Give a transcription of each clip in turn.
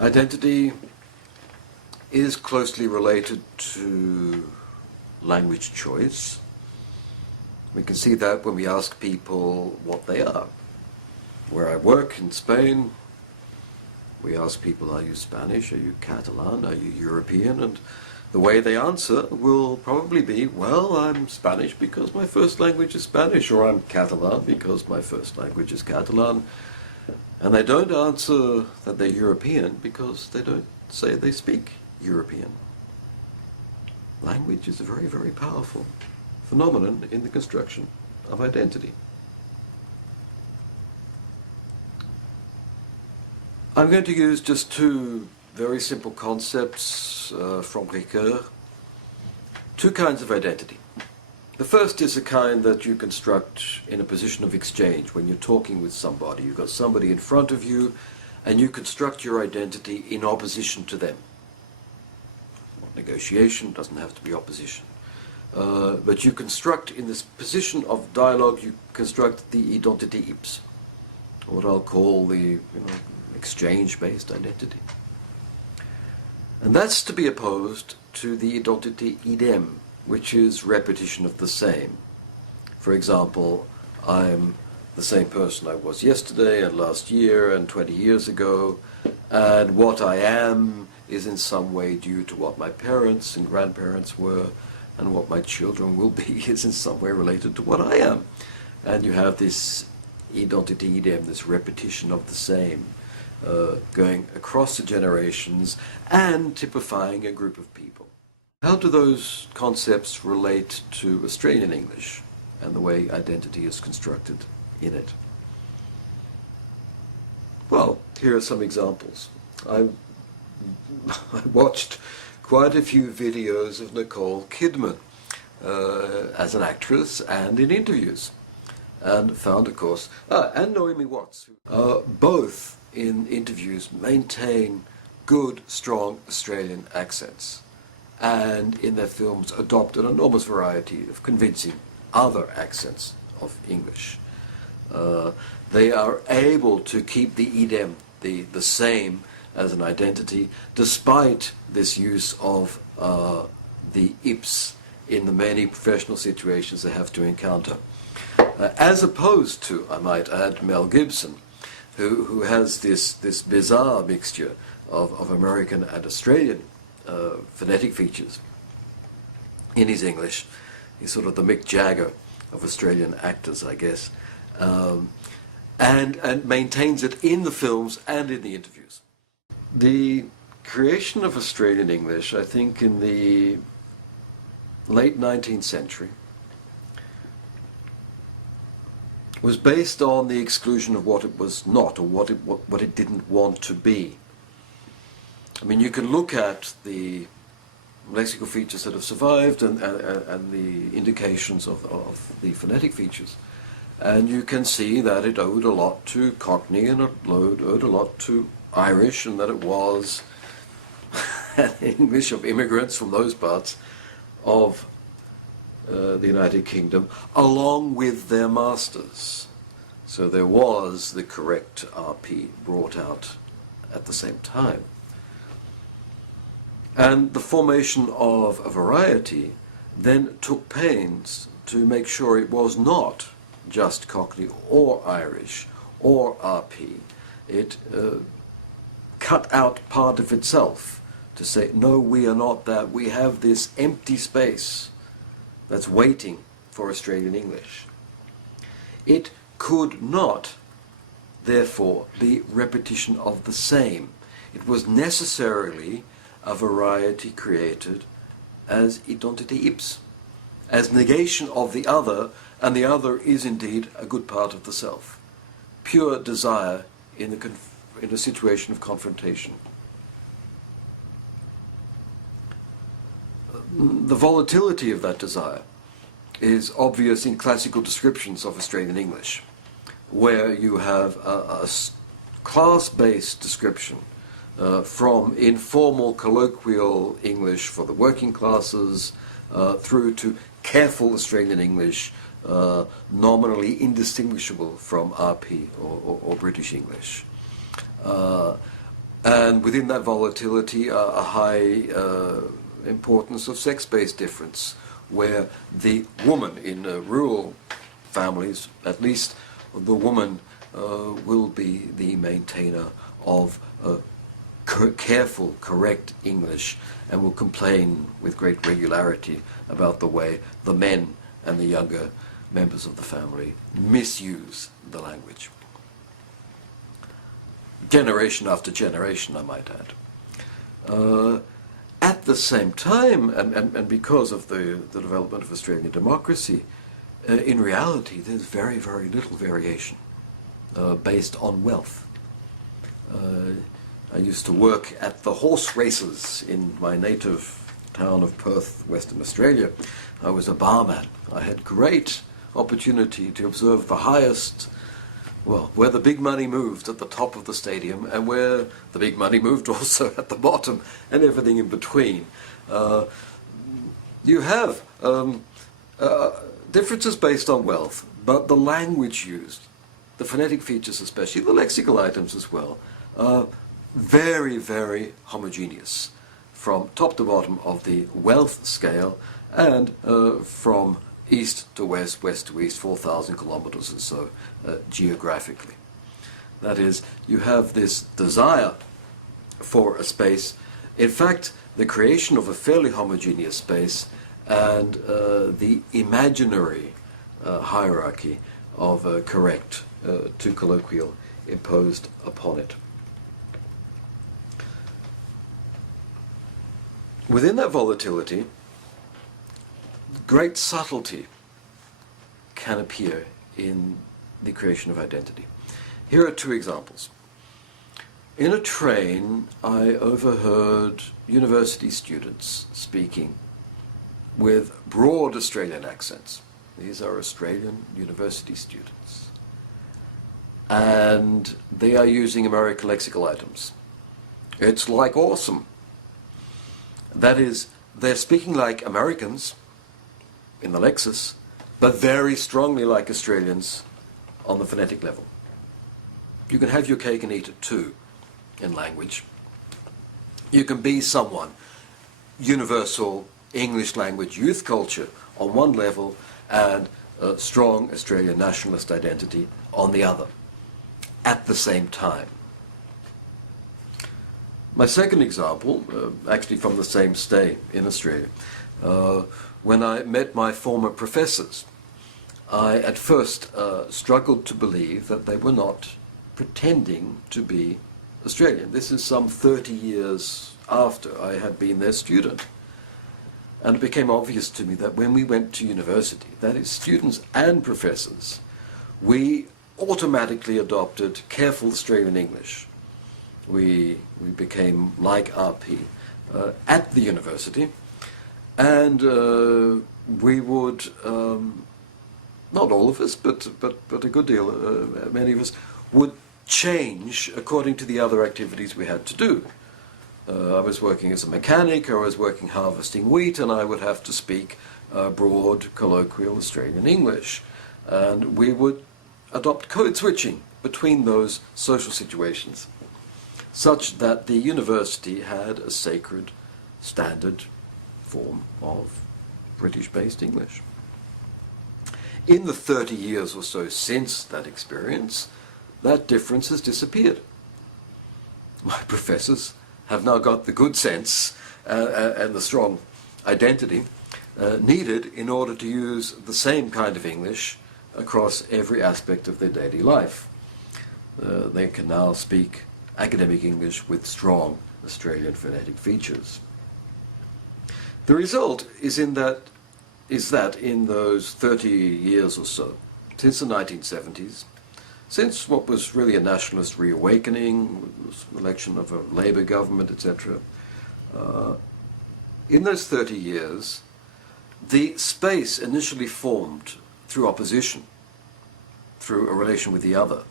Identity is closely related to language choice. We can see that when we ask people what they are. Where I work in Spain, we ask people, are you Spanish, are you Catalan, are you European? And the way they answer will probably be, well, I'm Spanish because my first language is Spanish, or I'm Catalan because my first language is Catalan. And they don't answer that they're European because they don't say they speak European. Language is a very, very powerful phenomenon in the construction of identity. I'm going to use just two very simple concepts from Ricoeur. Two kinds of identity. The first is a kind that you construct in a position of exchange when you're talking with somebody. You've got somebody in front of you and you construct your identity in opposition to them. Negotiation doesn't have to be opposition. But you construct in this position of dialogue, you construct the identité ipse, what I'll call the exchange-based identity. And that's to be opposed to the identité idem, which is repetition of the same. For example, I'm the same person I was yesterday and last year and 20 years ago, and what I am is in some way due to what my parents and grandparents were, and what my children will be is in some way related to what I am. And you have this identité idem, this repetition of the same, going across the generations and typifying a group of people. How do those concepts relate to Australian English and the way identity is constructed in it? Well, here are some examples. I watched quite a few videos of Nicole Kidman as an actress and in interviews, and found, of course, and Naomi Watts, both in interviews maintain good, strong Australian accents, and in their films adopt an enormous variety of convincing other accents of English. They are able to keep the idem, the same, as an identity, despite this use of the ips in the many professional situations they have to encounter. As opposed to, I might add, Mel Gibson, who has this bizarre mixture of American and Australian phonetic features in his English. He's sort of the Mick Jagger of Australian actors, I guess, and maintains it in the films and in the interviews. The creation of Australian English, I think, in the late 19th century was based on the exclusion of what it was not, or what it didn't want to be. I mean, you can look at the lexical features that have survived and the indications of the phonetic features, and you can see that it owed a lot to Cockney and it owed a lot to Irish, and that it was English of immigrants from those parts of the United Kingdom, along with their masters. So there was the correct RP brought out at the same time. And the formation of a variety then took pains to make sure it was not just Cockney or Irish or RP. It cut out part of itself to say, no, we are not that. We have this empty space that's waiting for Australian English. It could not, therefore, be repetition of the same. It was necessarily a variety created as identité ipse, as negation of the other, and the other is indeed a good part of the self. Pure desire in a situation of confrontation. The volatility of that desire is obvious in classical descriptions of Australian English, where you have a class-based description from informal colloquial English for the working classes through to careful Australian English, nominally indistinguishable from RP or British English. And within that volatility, a high importance of sex-based difference, where the woman in rural families, at least the woman will be the maintainer of careful, correct English, and will complain with great regularity about the way the men and the younger members of the family misuse the language. Generation after generation, I might add. At the same time, and because of the development of Australian democracy, in reality there's very, very little variation based on wealth. I used to work at the horse races in my native town of Perth, Western Australia. I was a barman. I had great opportunity to observe the highest, well, where the big money moved at the top of the stadium, and where the big money moved also at the bottom, and everything in between. You have differences based on wealth, but the language used, the phonetic features especially, the lexical items as well, are very, very homogeneous from top to bottom of the wealth scale, and from east to west, west to east, 4,000 kilometers or so geographically. That is, you have this desire for a space, in fact, the creation of a fairly homogeneous space, and the imaginary hierarchy of correct to colloquial imposed upon it. Within that volatility, great subtlety can appear in the creation of identity. Here are two examples. In a train, I overheard university students speaking with broad Australian accents. These are Australian university students. And they are using American lexical items. It's like awesome. That is, they're speaking like Americans in the Lexis, but very strongly like Australians on the phonetic level. You can have your cake and eat it too in language. You can be someone, universal English language youth culture on one level, and strong Australian nationalist identity on the other, at the same time. My second example, actually from the same stay in Australia, when I met my former professors, I at first struggled to believe that they were not pretending to be Australian. This is some 30 years after I had been their student. And it became obvious to me that when we went to university, that is, students and professors, we automatically adopted careful Australian English. We became like RP at the university, and we would, not all of us, but a good deal, many of us, would change according to the other activities we had to do. I was working as a mechanic, or I was working harvesting wheat, and I would have to speak broad, colloquial Australian English. And we would adopt code switching between those social situations, such that the university had a sacred standard form of British-based English. In the 30 years or so since that experience, that difference has disappeared. My professors have now got the good sense and the strong identity needed in order to use the same kind of English across every aspect of their daily life. They can now speak academic English with strong Australian phonetic features. The result is that in those 30 years or so, since the 1970s, since what was really a nationalist reawakening, the election of a Labour government, etc., in those 30 years, the space initially formed through opposition, through a relation with the other,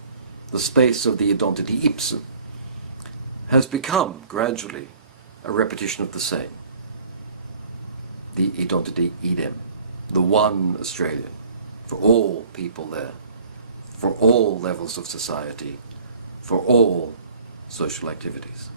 the space of the identity ipsum, has become gradually a repetition of the same. The identity idem, the one Australian, for all people there, for all levels of society, for all social activities.